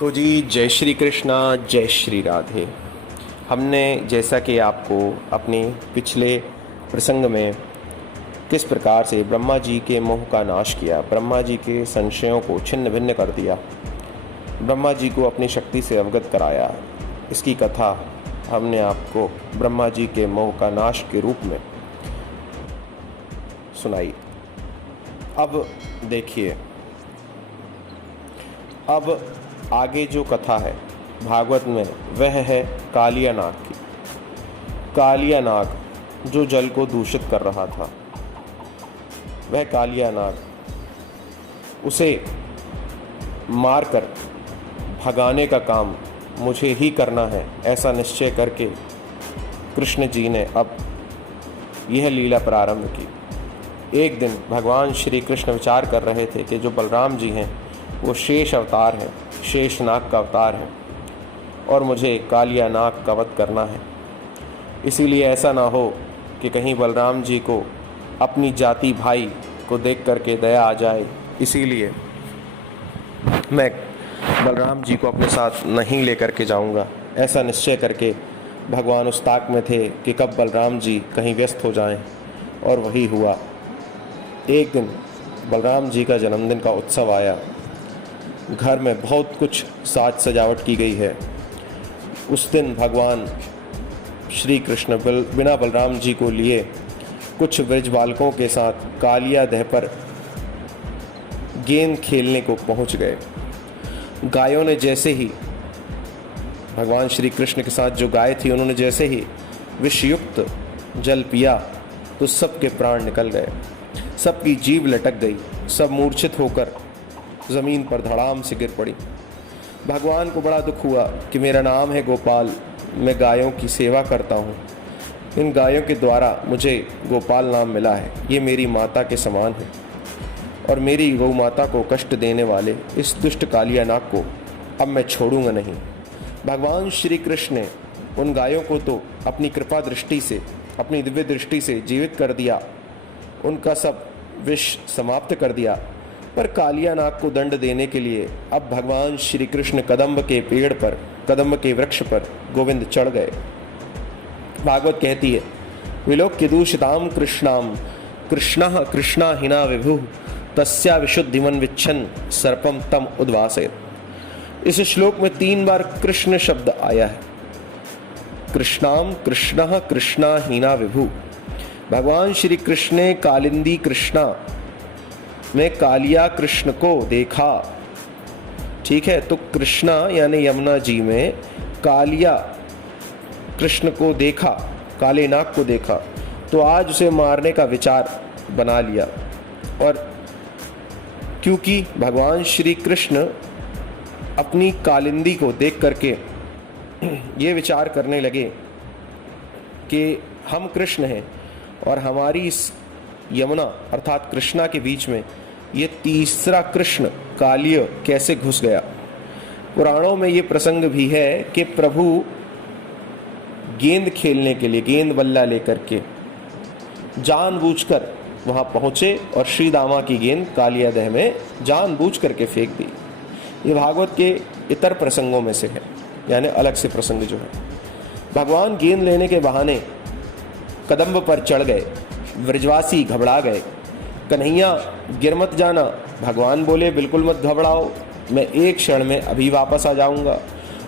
तो जी जय श्री कृष्णा, जय श्री राधे। हमने जैसा कि आपको अपने पिछले प्रसंग में किस प्रकार से ब्रह्मा जी के मोह का नाश किया, ब्रह्मा जी के संशयों को छिन्न भिन्न कर दिया, ब्रह्मा जी को अपनी शक्ति से अवगत कराया, इसकी कथा हमने आपको ब्रह्मा जी के मोह का नाश के रूप में सुनाई। अब देखिए, अब आगे जो कथा है भागवत में वह है कालिया नाग की। कालिया नाग जो जल को दूषित कर रहा था, वह कालिया नाग, उसे मारकर भगाने का काम मुझे ही करना है, ऐसा निश्चय करके कृष्ण जी ने अब यह लीला प्रारंभ की। एक दिन भगवान श्री कृष्ण विचार कर रहे थे कि जो बलराम जी हैं वो शेष अवतार हैं, शेष नाग का अवतार है और मुझे कालिया नाग का वध करना है। इसीलिए ऐसा ना हो कि कहीं बलराम जी को अपनी जाति भाई को देख करके दया आ जाए, इसीलिए मैं बलराम जी को अपने साथ नहीं लेकर के जाऊंगा। ऐसा निश्चय करके भगवान उस ताक में थे कि कब बलराम जी कहीं व्यस्त हो जाएं, और वही हुआ। एक दिन बलराम जी का जन्मदिन का उत्सव आया। घर में बहुत कुछ साज सजावट की गई है। उस दिन भगवान श्री कृष्ण बिना बलराम जी को लिए कुछ ब्रज बालकों के साथ कालिया दह पर गेंद खेलने को पहुंच गए। गायों ने जैसे ही, भगवान श्री कृष्ण के साथ जो गाय थी, उन्होंने जैसे ही विषयुक्त जल पिया तो सबके प्राण निकल गए, सबकी जीभ लटक गई, सब मूर्छित होकर ज़मीन पर धड़ाम से गिर पड़ी। भगवान को बड़ा दुख हुआ कि मेरा नाम है गोपाल, मैं गायों की सेवा करता हूँ, इन गायों के द्वारा मुझे गोपाल नाम मिला है, ये मेरी माता के समान है और मेरी गौ माता को कष्ट देने वाले इस दुष्ट कालिया नाग को अब मैं छोड़ूंगा नहीं। भगवान श्री कृष्ण ने उन गायों को तो अपनी कृपा दृष्टि से, अपनी दिव्य दृष्टि से जीवित कर दिया, उनका सब विष समाप्त कर दिया, पर कालिया नाग को दंड देने के लिए अब भगवान श्री कृष्ण कदम्ब के पेड़ पर, कदम्ब के वृक्ष पर गोविंद चढ़ गए। भागवत कहती है, विलोक्य दूषिताम कृष्णाम कृष्णः कृष्णा हिना विभु तस्या विशुद्धिमन विच्छन सर्पम तम उद्वासयत्। इस श्लोक में 3 बार कृष्ण शब्द आया है। कृष्णाम कृष्णः कृष्णा हिना विभु। भगवान श्री कृष्ण ने कालिंदी कृष्णा में कालिया कृष्ण को देखा, ठीक है, तो कृष्णा यानी यमुना जी में कालिया कृष्ण को देखा, काले नाग को देखा, तो आज उसे मारने का विचार बना लिया। और क्योंकि भगवान श्री कृष्ण अपनी कालिंदी को देख करके ये विचार करने लगे कि हम कृष्ण हैं और हमारी इस यमुना अर्थात कृष्णा के बीच में ये तीसरा कृष्ण कालिय कैसे घुस गया। पुराणों में ये प्रसंग भी है कि प्रभु गेंद खेलने के लिए गेंद बल्ला लेकर के जानबूझकर वहां पहुंचे और श्री दामा की गेंद कालिया दह में जानबूझ करके फेंक दी। ये भागवत के इतर प्रसंगों में से है, यानी अलग से प्रसंग जो है। भगवान गेंद लेने के बहाने कदम्ब पर चढ़ गए, व्रजवासी घबरा गए। कन्हैया गिर मत जाना। भगवान बोले बिल्कुल मत घबराओ, मैं एक क्षण में अभी वापस आ जाऊंगा।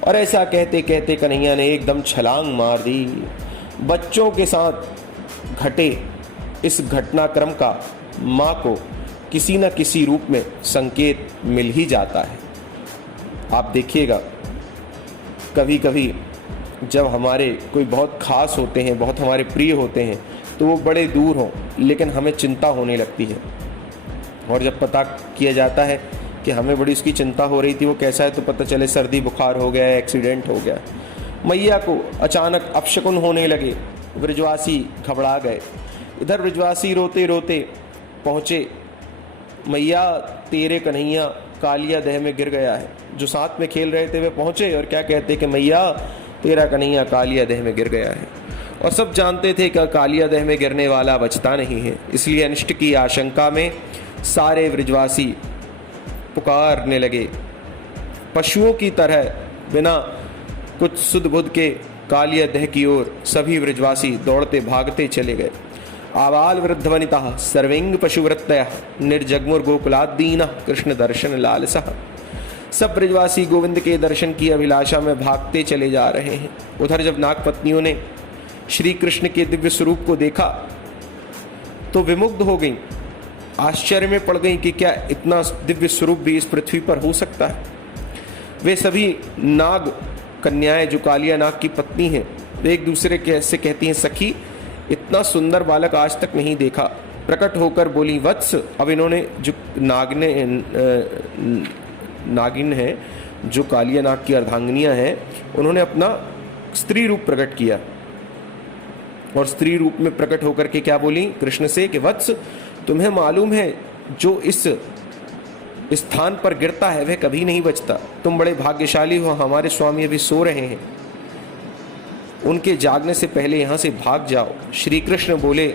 और ऐसा कहते कहते कन्हैया ने एकदम छलांग मार दी। बच्चों के साथ घटे इस घटनाक्रम का माँ को किसी न किसी रूप में संकेत मिल ही जाता है। आप देखिएगा, कभी कभी जब हमारे कोई बहुत खास होते हैं, बहुत हमारे प्रिय होते हैं, तो वो बड़े दूर हों लेकिन हमें चिंता होने लगती है। और जब पता किया जाता है कि हमें बड़ी उसकी चिंता हो रही थी, वो कैसा है, तो पता चले सर्दी बुखार हो गया, एक्सीडेंट हो गया। मैया को अचानक अपशकुन होने लगे, ब्रजवासी घबरा गए। इधर ब्रजवासी रोते रोते पहुँचे, मैया तेरे कन्हैया कालिया दह में गिर गया है। जो साथ में खेल रहे थे वे पहुँचे और क्या कहते कि मैया तेरा कन्हैया कालिया दह में गिर गया है। और सब जानते थे कि कालिया दह में गिरने वाला बचता नहीं है, इसलिए अनिष्ट की आशंका में सारे ब्रजवासी पुकारने लगे पशुओं की तरह बिना कुछ सुध बुध के कालिया दह की ओर सभी ब्रजवासी दौड़ते भागते चले गए। आबाल वृद्ध वनिता सर्वेंग पशुवृत्तय निर्जगमुर गोकुलादीन कृष्ण दर्शन लालसा। सब ब्रजवासी गोविंद के दर्शन की अभिलाषा में भागते चले जा रहे हैं। उधर जब नाग पत्नियों ने श्री कृष्ण के दिव्य स्वरूप को देखा तो विमुग्ध हो गईं, आश्चर्य में पड़ गईं कि क्या इतना दिव्य स्वरूप भी इस पृथ्वी पर हो सकता है। वे सभी नाग कन्याएं जो कालिया नाग की पत्नी हैं, वे एक दूसरे से कहती हैं, सखी इतना सुंदर बालक आज तक नहीं देखा। प्रकट होकर बोली, वत्स। अब इन्होंने जो नागिन है, जो कालिया नाग की अर्धांगिनियां हैं, उन्होंने अपना स्त्री रूप प्रकट किया और स्त्री रूप में प्रकट होकर के क्या बोली कृष्ण से कि वत्स, तुम्हें मालूम है जो इस स्थान पर गिरता है वह कभी नहीं बचता। तुम बड़े भाग्यशाली हो, हमारे स्वामी अभी सो रहे हैं, उनके जागने से पहले यहाँ से भाग जाओ। श्री कृष्ण बोले,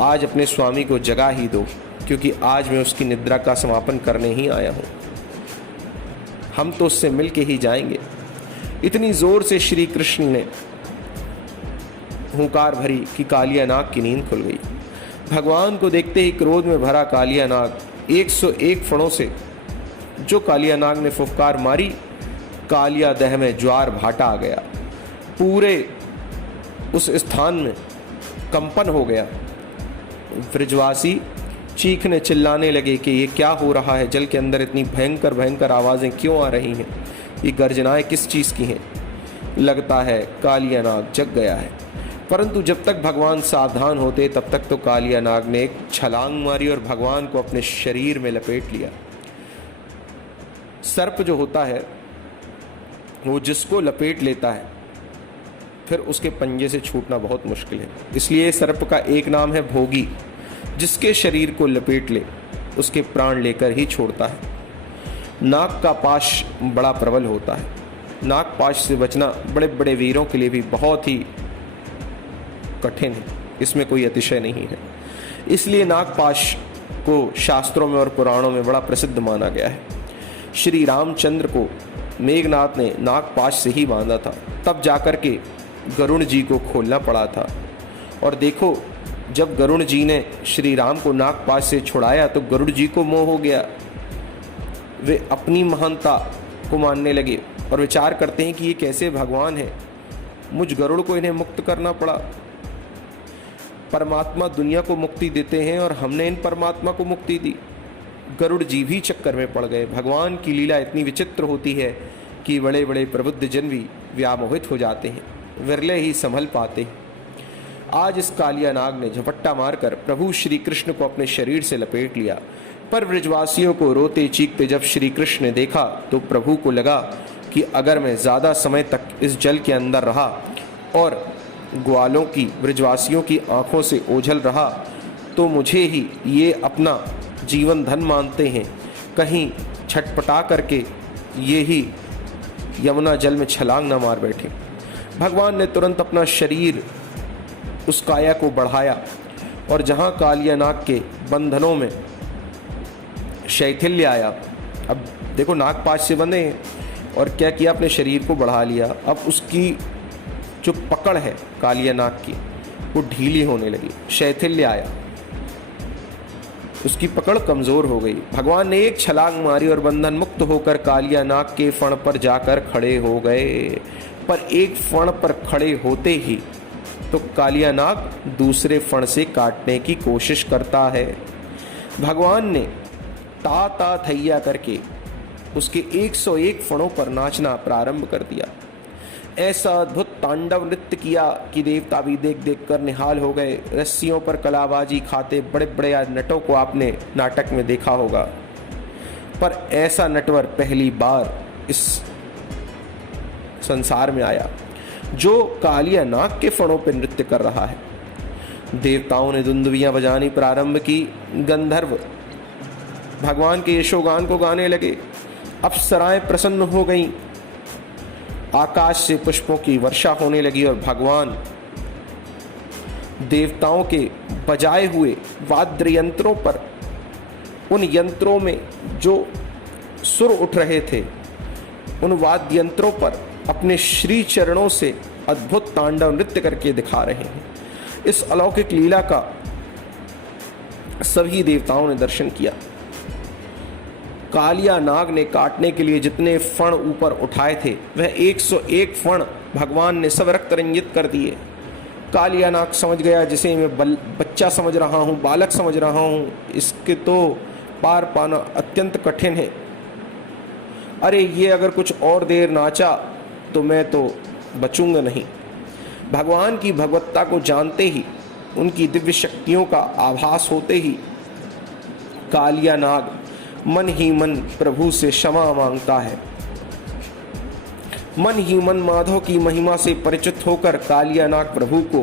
आज अपने स्वामी को जगा ही दो, क्योंकि आज मैं उसकी निद्रा का समापन करने ही आया हूँ। हम तो उससे मिल के ही जाएंगे। इतनी जोर से श्री कृष्ण ने हुंकार भरी कि कालिया नाग की नींद खुल गई। भगवान को देखते ही क्रोध में भरा कालिया नाग 101 फणों से जो कालिया नाग ने फुफकार मारी, कालिया दह में ज्वार भाटा आ गया। पूरे उस स्थान में कंपन हो गया। ब्रजवासी चीखने चिल्लाने लगे कि ये क्या हो रहा है, जल के अंदर इतनी भयंकर भयंकर आवाज़ें क्यों आ रही हैं, ये गर्जनाएं किस चीज़ की हैं। लगता है कालिया नाग जग गया है। परंतु जब तक भगवान सावधान होते तब तक तो कालिया नाग ने एक छलांग मारी और भगवान को अपने शरीर में लपेट लिया। सर्प जो होता है वो जिसको लपेट लेता है फिर उसके पंजे से छूटना बहुत मुश्किल है। इसलिए सर्प का एक नाम है भोगी। जिसके शरीर को लपेट ले उसके प्राण लेकर ही छोड़ता है। नाग का पाश बड़ा प्रबल होता है। नाग पाश से बचना बड़े बड़े वीरों के लिए भी बहुत ही कठिन है, इसमें कोई अतिशय नहीं है। इसलिए नागपाश को शास्त्रों में और पुराणों में बड़ा प्रसिद्ध माना गया है। श्री रामचंद्र को मेघनाथ ने नागपाश से ही बांधा था, तब जाकर के गरुण जी को खोलना पड़ा था। और देखो, जब गरुण जी ने श्री राम को नागपाश से छुड़ाया तो गरुड़ जी को मोह हो गया। वे अपनी महानता को मानने लगे और विचार करते हैं कि ये कैसे भगवान है, मुझ गरुड़ को इन्हें मुक्त करना पड़ा। परमात्मा दुनिया को मुक्ति देते हैं और हमने इन परमात्मा को मुक्ति दी। गरुड़ जी भी चक्कर में पड़ गए। भगवान की लीला इतनी विचित्र होती है कि बड़े बड़े प्रबुद्ध जन भी व्यामोहित हो जाते हैं, विरले ही संभल पाते हैं। आज इस कालिया नाग ने झपट्टा मारकर प्रभु श्री कृष्ण को अपने शरीर से लपेट लिया। पर ब्रजवासियों को रोते चीखते जब श्री कृष्ण ने देखा तो प्रभु को लगा कि अगर मैं ज़्यादा समय तक इस जल के अंदर रहा और ग्वालों की, ब्रजवासियों की आंखों से ओझल रहा तो मुझे ही ये अपना जीवन धन मानते हैं, कहीं छटपटा करके ये ही यमुना जल में छलांग न मार बैठे। भगवान ने तुरंत अपना शरीर, उस काया को बढ़ाया और जहाँ कालिया नाग के बंधनों में शैथिल्य आया, अब देखो नागपाश से बंधे हैं और क्या किया, अपने शरीर को बढ़ा लिया। अब उसकी जो पकड़ है कालिया नाग की वो ढीली होने लगी, शैथिल्य आया, उसकी पकड़ कमजोर हो गई। भगवान ने एक छलांग मारी और बंधन मुक्त होकर कालिया नाग के फण पर जाकर खड़े हो गए। पर एक फण पर खड़े होते ही तो कालिया नाग दूसरे फण से काटने की कोशिश करता है। भगवान ने ता ता थैया करके उसके 101 फणों पर नाचना प्रारंभ कर दिया। ऐसा अद्भुत तांडव नृत्य किया कि देवता भी देख देख कर निहाल हो गए। रस्सियों पर कलाबाजी खाते बड़े बड़े नटों को आपने नाटक में देखा होगा, पर ऐसा नटवर पहली बार इस संसार में आया जो कालिया नाग के फणों पर नृत्य कर रहा है। देवताओं ने दुंदुभियां बजानी प्रारंभ की। गंधर्व भगवान के यशोगान को गाने लगे। अप्सराएं प्रसन्न हो गईं। आकाश से पुष्पों की वर्षा होने लगी और भगवान देवताओं के बजाए हुए वाद्य यंत्रों पर, उन यंत्रों में जो सुर उठ रहे थे उन वाद्य यंत्रों पर अपने श्री चरणों से अद्भुत तांडव नृत्य करके दिखा रहे हैं। इस अलौकिक लीला का सभी देवताओं ने दर्शन किया। कालिया नाग ने काटने के लिए जितने फण ऊपर उठाए थे वह 101 फण भगवान ने सब रक्त रंजित कर दिए। कालिया नाग समझ गया, जिसे मैं बच्चा समझ रहा हूँ, बालक समझ रहा हूँ, इसके तो पार पाना अत्यंत कठिन है। अरे ये अगर कुछ और देर नाचा तो मैं तो बचूंगा नहीं। भगवान की भगवत्ता को जानते ही, उनकी दिव्य शक्तियों का आभास होते ही कालिया नाग मन ही मन प्रभु से क्षमा मांगता है। मन ही मन माधव की महिमा से परिचित होकर कालिया नाग प्रभु को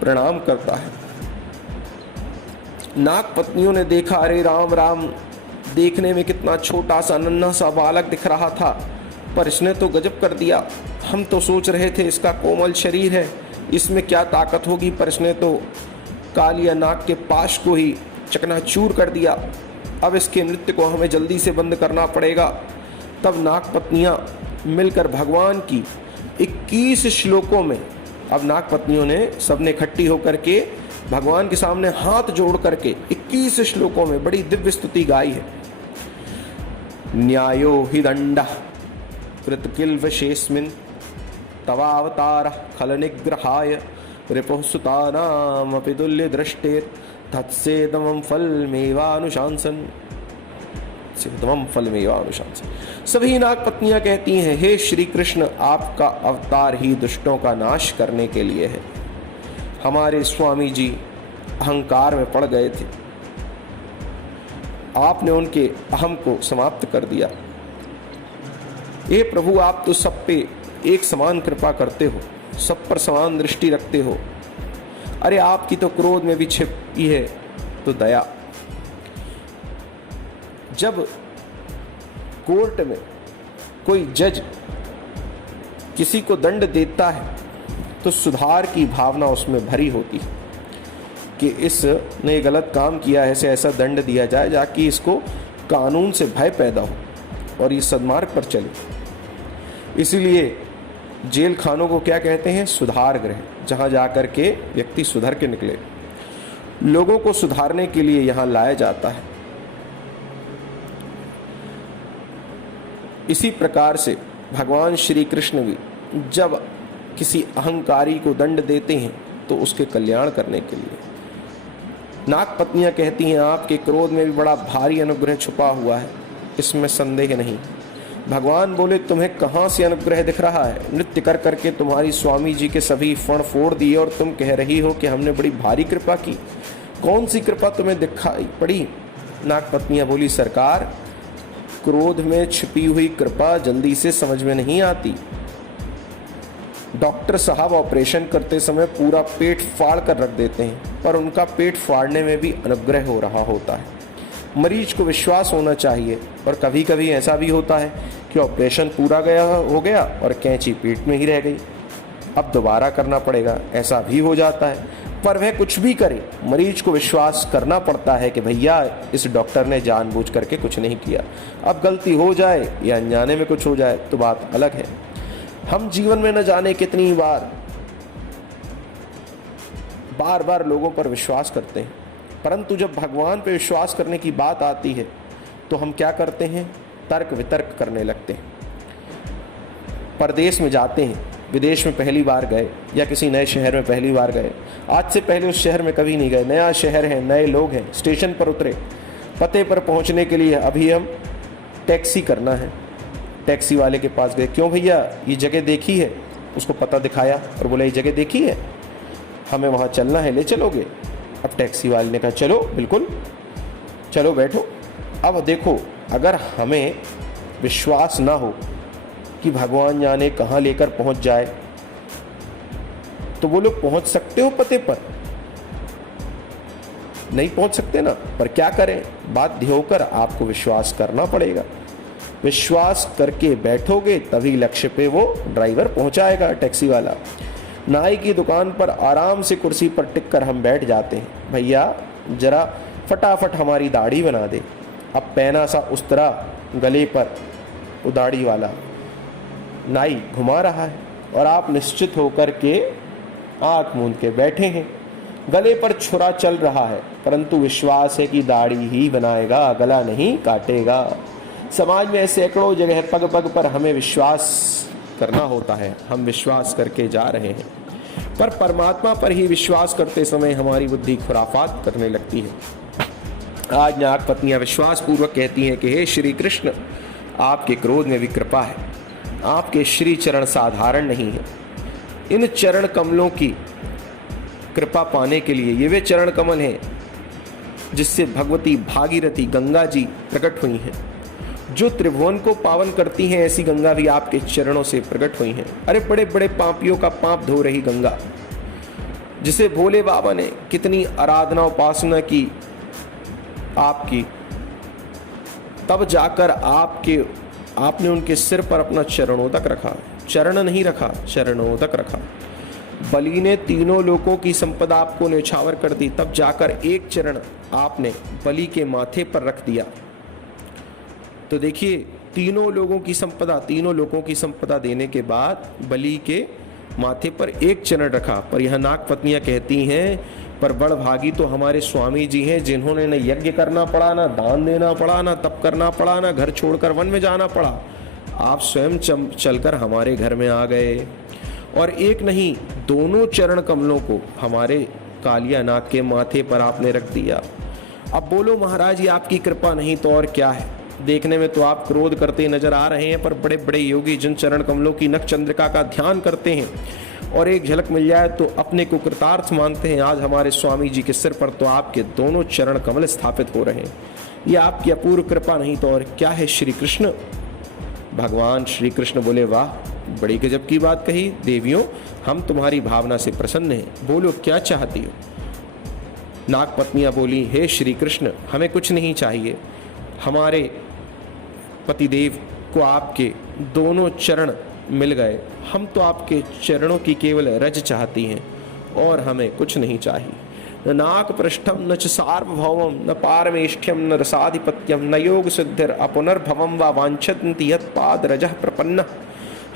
प्रणाम करता है। नाग पत्नियों ने देखा, अरे राम राम, देखने में कितना छोटा सा नन्हा सा बालक दिख रहा था, पर इसने तो गजब कर दिया। हम तो सोच रहे थे इसका कोमल शरीर है, इसमें क्या ताकत होगी, पर इसने तो कालिया नाग के पाश को ही चकनाचूर कर दिया। अब इसके नृत्य को हमें जल्दी से बंद करना पड़ेगा। तब नाग पत्नियां मिलकर भगवान की 21 श्लोकों में, अब नाग पत्नियों ने सबने इकट्ठी होकर के भगवान के सामने हाथ जोड़ करके 21 श्लोकों में बड़ी दिव्य स्तुति गाई है। न्यायो हि दंड कृतकिल्वशेस्मिन् तवावतार खल निग्रहाय रिपुः सुतानामपि तुल्य दृष्टेर तत्सेदमं फलमेवानुशांसन। सभी नाग पत्नियां कहती हैं, हे श्री कृष्ण, आपका अवतार ही दुष्टों का नाश करने के लिए है। हमारे स्वामी जी अहंकार में पड़ गए थे, आपने उनके अहम को समाप्त कर दिया। हे प्रभु, आप तो सब पे एक समान कृपा करते हो, सब पर समान दृष्टि रखते हो। अरे आपकी तो क्रोध में भी छिपी है तो दया। जब कोर्ट में कोई जज किसी को दंड देता है तो सुधार की भावना उसमें भरी होती है कि इसने गलत काम किया है, ऐसे ऐसा दंड दिया जाए जाकि इसको कानून से भय पैदा हो और ये सन्मार्ग पर चले। इसीलिए जेल खानों को क्या कहते हैं? सुधार गृह, जहां जाकर के व्यक्ति सुधर के निकले। लोगों को सुधारने के लिए यहां लाया जाता है। इसी प्रकार से भगवान श्री कृष्ण भी जब किसी अहंकारी को दंड देते हैं तो उसके कल्याण करने के लिए। नाग पत्नियां कहती हैं, आपके क्रोध में भी बड़ा भारी अनुग्रह छुपा हुआ है, इसमें संदेह नहीं। भगवान बोले, तुम्हें कहाँ से अनुग्रह दिख रहा है? नृत्य कर करके तुम्हारी स्वामी जी के सभी फण फोड़ दिए और तुम कह रही हो कि हमने बड़ी भारी कृपा की। कौन सी कृपा तुम्हें दिखाई पड़ी? नाग पत्नियां बोली, सरकार, क्रोध में छिपी हुई कृपा जल्दी से समझ में नहीं आती। डॉक्टर साहब ऑपरेशन करते समय पूरा पेट फाड़ कर रख देते हैं, पर उनका पेट फाड़ने में भी अनुग्रह हो रहा होता है। मरीज को विश्वास होना चाहिए, और कभी कभी ऐसा भी होता है कि ऑपरेशन पूरा हो गया और कैंची पेट में ही रह गई, अब दोबारा करना पड़ेगा, ऐसा भी हो जाता है। पर वह कुछ भी करे, मरीज को विश्वास करना पड़ता है कि भैया इस डॉक्टर ने जानबूझ करके कुछ नहीं किया। अब गलती हो जाए या अनजाने में कुछ हो जाए तो बात अलग है। हम जीवन में न जाने कितनी बार लोगों पर विश्वास करते हैं, परंतु जब भगवान पर विश्वास करने की बात आती है तो हम क्या करते हैं? तर्क वितर्क करने लगते हैं। परदेश में जाते हैं, विदेश में पहली बार गए या किसी नए शहर में पहली बार गए, आज से पहले उस शहर में कभी नहीं गए, नया शहर है, नए लोग हैं, स्टेशन पर उतरे, पते पर पहुंचने के लिए अभी हम टैक्सी करना है, टैक्सी वाले के पास गए, क्यों भैया ये जगह देखी है? उसको पता दिखाया और बोला ये जगह देखी है, हमें वहाँ चलना है, ले चलोगे? अब टैक्सी वाले ने कहा चलो, बिल्कुल चलो, बैठो। अब देखो, अगर हमें विश्वास ना हो कि भगवान जाने कहाँ लेकर पहुँच जाए तो वो लोग पहुँच सकते हो पते पर? नहीं पहुँच सकते ना। पर क्या करें, बाध्य होकर आपको विश्वास करना पड़ेगा। विश्वास करके बैठोगे तभी लक्ष्य पे वो ड्राइवर पहुंचाएगा, टैक्सी वाला। नाई की दुकान पर आराम से कुर्सी पर टिक कर हम बैठ जाते हैं, भैया जरा फटाफट हमारी दाढ़ी बना दे। अब पैना सा उस्तरा गले पर वो दाढ़ी वाला, नाई घुमा रहा है और आप निश्चित होकर के आंख मूंद के बैठे हैं। गले पर छुरा चल रहा है, परंतु विश्वास है कि दाढ़ी ही बनाएगा, गला नहीं काटेगा। समाज में ऐसे सैकड़ों जगह पग पग पर हमें विश्वास करना होता है, हम विश्वास करके जा रहे हैं, पर परमात्मा पर ही विश्वास करते समय हमारी बुद्धि खुराफात करने लगती है। आज नाग पत्नियां विश्वास पूर्वक कहती हैं कि हे श्री कृष्ण, आपके क्रोध में भी कृपा है, आपके श्री चरण साधारण नहीं है। इन चरण कमलों की कृपा पाने के लिए, ये वे चरण कमल हैं जिससे भगवती भागीरथी गंगा जी प्रकट हुई हैं, जो त्रिभुवन को पावन करती हैं। ऐसी गंगा भी आपके चरणों से प्रकट हुई हैं। अरे बड़े बड़े पापियों का पाप धो रही गंगा, जिसे भोले बाबा ने कितनी आराधना उपासना की आपकी, तब जाकर आपने उनके सिर पर अपना चरणोदक रखा, चरण नहीं रखा, चरणोदक रखा। बलि ने तीनों लोकों की संपदा आपको न्यौछावर कर दी, तब जाकर एक चरण आपने बलि के माथे पर रख दिया। तो देखिए, तीनों लोगों की संपदा देने के बाद बलि के माथे पर एक चरण रखा। पर यह नाग पत्नियां कहती हैं, पर बड़ भागी तो हमारे स्वामी जी हैं, जिन्होंने न यज्ञ करना पड़ा, ना दान देना पड़ा, ना तप करना पड़ा, ना घर छोड़कर वन में जाना पड़ा। आप स्वयं चलकर हमारे घर में आ गए और एक नहीं, दोनों चरण कमलों को हमारे कालिया नाग के माथे पर आपने रख दिया। अब बोलो महाराज, ये आपकी कृपा नहीं तो और क्या है? देखने में तो आप क्रोध करते नजर आ रहे हैं, पर बड़े बड़े योगी जिन चरण कमलों की नख चंद्रिका का ध्यान करते हैं और एक झलक मिल जाए तो अपने को कृतार्थ मानते हैं, आज हमारे स्वामी जी के सिर पर तो आपके दोनों चरण कमल स्थापित हो रहे हैं। ये आपकी अपूर्व कृपा नहीं तो और क्या है श्री कृष्ण। भगवान श्री कृष्ण बोले, वाह, बड़ी गजब की बात कही देवियों, हम तुम्हारी भावना से प्रसन्न हैं, बोलो क्या चाहती हो। नाग पत्नियां बोली, हे श्री कृष्ण, हमें कुछ नहीं चाहिए, हमारे पतिदेव को आपके दोनों चरण मिल गए, हम तो आपके चरणों की केवल रज चाहती हैं और हमें कुछ नहीं चाहिए। न नाक पृष्ठम न च सार्वभौमम न पारमेष्ठ्यम न रसाधिपत्यम न योग सिद्धिर अपुनर्भवम व वांछन्ति यत् पाद रजः प्रपन्न।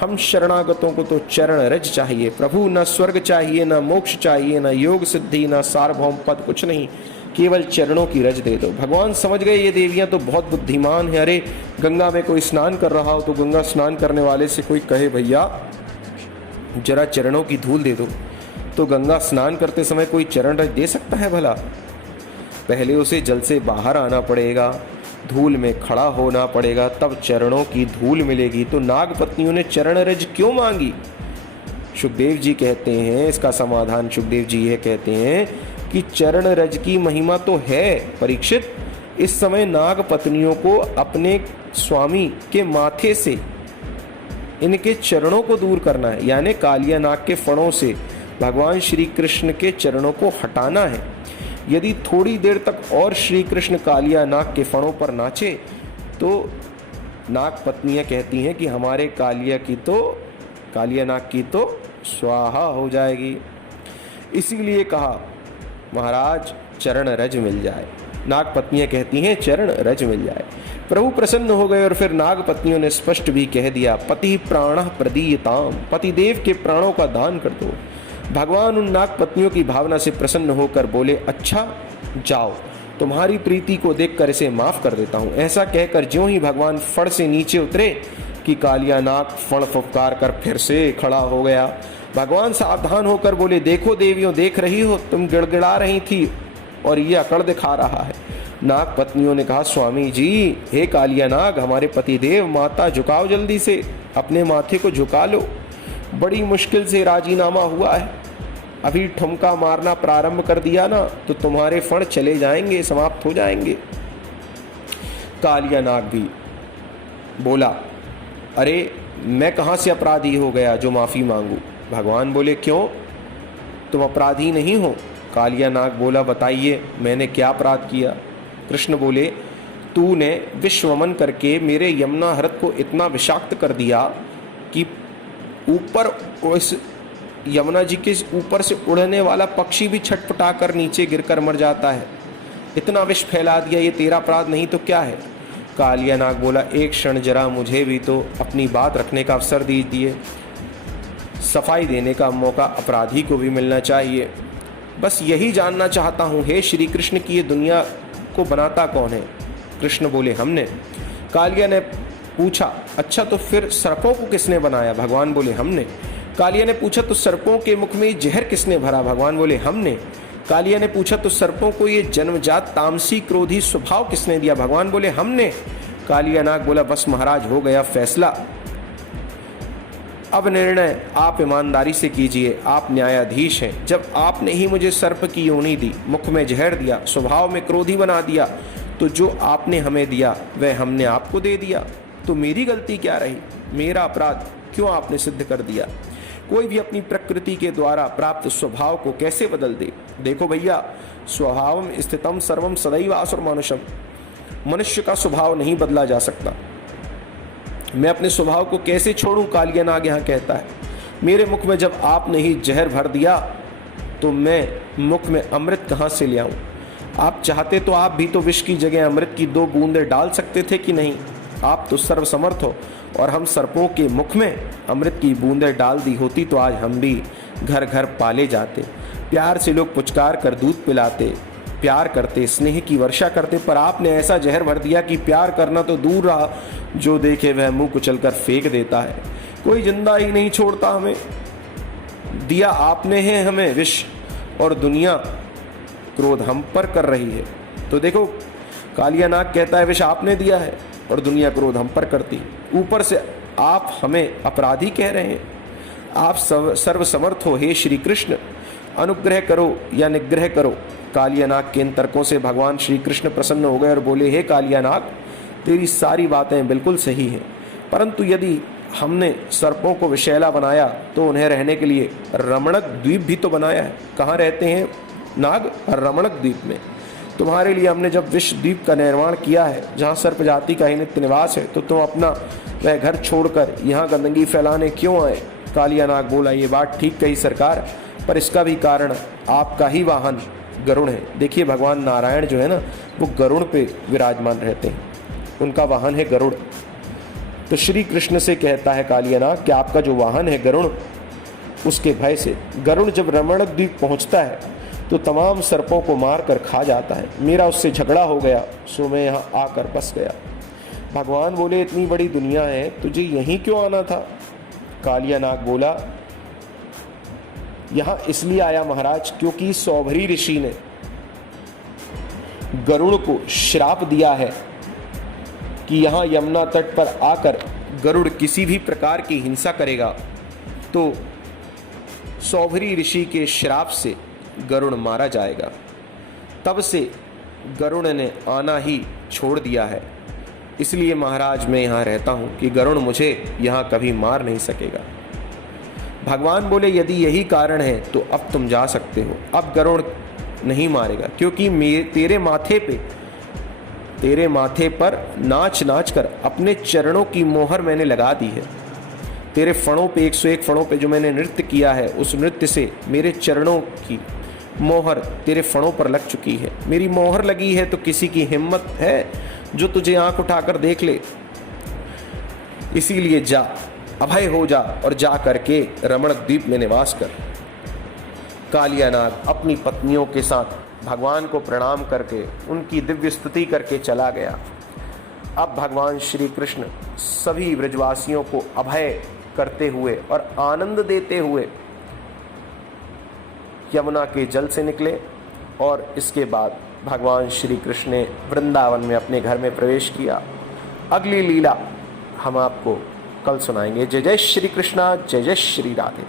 हम शरणागतों को तो चरण रज चाहिए प्रभु, न स्वर्ग चाहिए, न मोक्ष चाहिए, न योग सिद्धि, न सार्वभौम पद, कुछ नहीं, केवल चरणों की रज दे दो। भगवान समझ गए ये देवियां तो बहुत बुद्धिमान है। अरे गंगा में कोई स्नान कर रहा हो तो गंगा स्नान करने वाले से कोई कहे, भैया जरा चरणों की धूल दे दो, तो गंगा स्नान करते समय कोई चरण रज दे सकता है भला? पहले उसे जल से बाहर आना पड़ेगा, धूल में खड़ा होना पड़ेगा, तब चरणों की धूल मिलेगी। तो नाग पत्नियों ने चरण रज क्यों मांगी? सुखदेव जी कहते हैं, इसका समाधान सुखदेव जी ये कहते हैं कि चरण रज की महिमा तो है परीक्षित, इस समय नाग पत्नियों को अपने स्वामी के माथे से इनके चरणों को दूर करना है, यानी कालिया नाग के फणों से भगवान श्री कृष्ण के चरणों को हटाना है। यदि थोड़ी देर तक और श्री कृष्ण कालिया नाग के फणों पर नाचे तो नाग पत्नियां कहती हैं कि हमारे कालिया नाग की तो स्वाहा हो जाएगी। इसीलिए कहा महाराज चरण रज मिल जाए। नाग पत्नियां कहती हैं चरण रज मिल जाए। प्रभु प्रसन्न हो गए और फिर नाग पत्नियों ने स्पष्ट भी कह दिया, पति प्राणः प्रदीयताम, पतिदेव के प्राणों का दान कर दो। भगवान उन नाग पत्नियों की भावना से प्रसन्न होकर बोले, अच्छा जाओ, तुम्हारी प्रीति को देखकर इसे माफ कर देता हूँ। ऐसा कहकर ज्यों ही भगवान फड़ से नीचे उतरे कि कालिया नाग फण फुफकार कर फिर से खड़ा हो गया। भगवान सावधान होकर बोले, देखो देवियों, देख रही हो, तुम गिड़गिड़ा रही थी और ये अकड़ दिखा रहा है। नाग पत्नियों ने कहा, स्वामी जी, हे कालिया नाग, हमारे पतिदेव, माता झुकाओ, जल्दी से अपने माथे को झुका लो, बड़ी मुश्किल से राजीनामा हुआ है, अभी ठुमका मारना प्रारंभ कर दिया ना तो तुम्हारे फण चले जाएंगे, समाप्त हो जाएंगे। कालिया नाग भी बोला, अरे मैं कहाँ से अपराधी हो गया जो माफी मांगू? भगवान बोले, क्यों, तुम अपराधी नहीं हो? कालिया नाग बोला, बताइए मैंने क्या अपराध किया? कृष्ण बोले, तूने विश्वमन करके मेरे यमुना हृत को इतना विषाक्त कर दिया कि ऊपर उस यमुना जी के ऊपर से उड़ने वाला पक्षी भी छटपटा कर नीचे गिरकर मर जाता है। इतना विष फैला दिया, ये तेरा अपराध नहीं तो क्या है? कालिया नाग बोला, एक क्षण जरा मुझे भी तो अपनी बात रखने का अवसर दीजिए। सफाई देने का मौका अपराधी को भी मिलना चाहिए। बस यही जानना चाहता हूँ हे श्री कृष्ण कि ये दुनिया को बनाता कौन है? कृष्ण बोले, हमने। कालिया ने पूछा, अच्छा तो फिर सर्पों को किसने बनाया? भगवान बोले, हमने। कालिया ने पूछा, तो सर्पों के मुख में जहर किसने भरा? भगवान बोले, हमने। कालिया ने पूछा, तो सर्पों को ये जन्मजात तामसी क्रोधी स्वभाव किसने दिया? भगवान बोले, हमने। कालिया नाग बोला, बस महाराज हो गया फैसला, अब निर्णय आप ईमानदारी से कीजिए, आप न्यायाधीश हैं। जब आपने ही मुझे सर्प की योनि दी, मुख में जहर दिया, स्वभाव में क्रोधी बना दिया, तो जो आपने हमें दिया वह हमने आपको दे दिया, तो मेरी गलती क्या रही? मेरा अपराध क्यों आपने सिद्ध कर दिया? कोई भी अपनी प्रकृति के द्वारा प्राप्त स्वभाव को कैसे बदल दे? देखो भैया, स्वभावम स्थितम सर्वम सदैव आसुर मानुषम, मनुष्य का स्वभाव नहीं बदला जा सकता। मैं अपने स्वभाव को कैसे छोड़ूं? कालिया नाग यहाँ कहता है, मेरे मुख में जब आपने ही जहर भर दिया तो मैं मुख में अमृत कहाँ से ले आऊं? आप चाहते तो आप भी तो विष की जगह अमृत की 2 बूंदें डाल सकते थे कि नहीं? आप तो सर्वसमर्थ हो, और हम सर्पों के मुख में अमृत की बूंदें डाल दी होती तो आज हम भी घर घर पाले जाते, प्यार से लोग पुचकार कर दूध पिलाते, प्यार करते, स्नेह की वर्षा करते। पर आपने ऐसा जहर भर दिया कि प्यार करना तो दूर रहा, जो देखे वह मुंह कुचलकर फेंक देता है, कोई जिंदा ही नहीं छोड़ता हमें। दिया आपने है हमें विष, और दुनिया क्रोध हम पर कर रही है। तो देखो, कालिया नाग कहता है विष आपने दिया है और दुनिया क्रोध हम पर करती, ऊपर से आप हमें अपराधी कह रहे हैं। आप सर्वसमर्थ हो हे श्री कृष्ण, अनुग्रह करो या निग्रह करो। कालिया नाग के इन तर्कों से भगवान श्री कृष्ण प्रसन्न हो गए और बोले, हे कालिया नाग, तेरी सारी बातें बिल्कुल सही हैं, परंतु यदि हमने सर्पों को विषैला बनाया तो उन्हें रहने के लिए रमणक द्वीप भी तो बनाया है। कहाँ रहते हैं नाग? रमणक द्वीप में। तुम्हारे लिए हमने जब विश्व द्वीप का निर्माण किया है, जहाँ सर्प जाति का ही नित्य निवास है, तो तुम अपना वह घर छोड़कर यहाँ गंदगी फैलाने क्यों आए? कालिया नाग बोला, ये बात ठीक कही सरकार, पर इसका भी कारण आपका ही वाहन गरुड़ है। देखिए, भगवान नारायण जो है ना, वो गरुड़ पे विराजमान रहते हैं, उनका वाहन है गरुड़। तो श्री कृष्ण से कहता है कालिया नाग कि आपका जो वाहन है गरुड़, उसके भय से गरुड़ जब रमणक द्वीप पहुंचता है तो तमाम सर्पों को मार कर खा जाता है। मेरा उससे झगड़ा हो गया, सो मैं यहाँ आकर बस गया। भगवान बोले, इतनी बड़ी दुनिया है, तुझे यहीं क्यों आना था? कालिया नाग बोला, यहाँ इसलिए आया महाराज, क्योंकि सौभरी ऋषि ने गरुड़ को श्राप दिया है कि यहाँ यमुना तट पर आकर गरुड़ किसी भी प्रकार की हिंसा करेगा तो सौभरी ऋषि के श्राप से गरुड़ मारा जाएगा। तब से गरुड़ ने आना ही छोड़ दिया है। इसलिए महाराज मैं यहाँ रहता हूँ कि गरुड़ मुझे यहाँ कभी मार नहीं सकेगा। भगवान बोले, यदि यही कारण है तो अब तुम जा सकते हो। अब गरुड़ नहीं मारेगा, क्योंकि तेरे माथे पर नाच नाच कर अपने चरणों की मोहर मैंने लगा दी है। तेरे फणों पे 101 फणों पे जो मैंने नृत्य किया है, उस नृत्य से मेरे चरणों की मोहर तेरे फणों पर लग चुकी है। मेरी मोहर लगी है तो किसी की हिम्मत है जो तुझे आंख उठाकर देख ले। इसीलिए जा, अभय हो जा और जा करके रमणक द्वीप में निवास कर। कालिया नाग अपनी पत्नियों के साथ भगवान को प्रणाम करके उनकी दिव्य स्तुति करके चला गया। अब भगवान श्री कृष्ण सभी ब्रजवासियों को अभय करते हुए और आनंद देते हुए यमुना के जल से निकले, और इसके बाद भगवान श्री कृष्ण ने वृंदावन में अपने घर में प्रवेश किया। अगली लीला हम आपको कल सुनाएंगे। जय जय श्री कृष्णा, जय जय श्री राधे।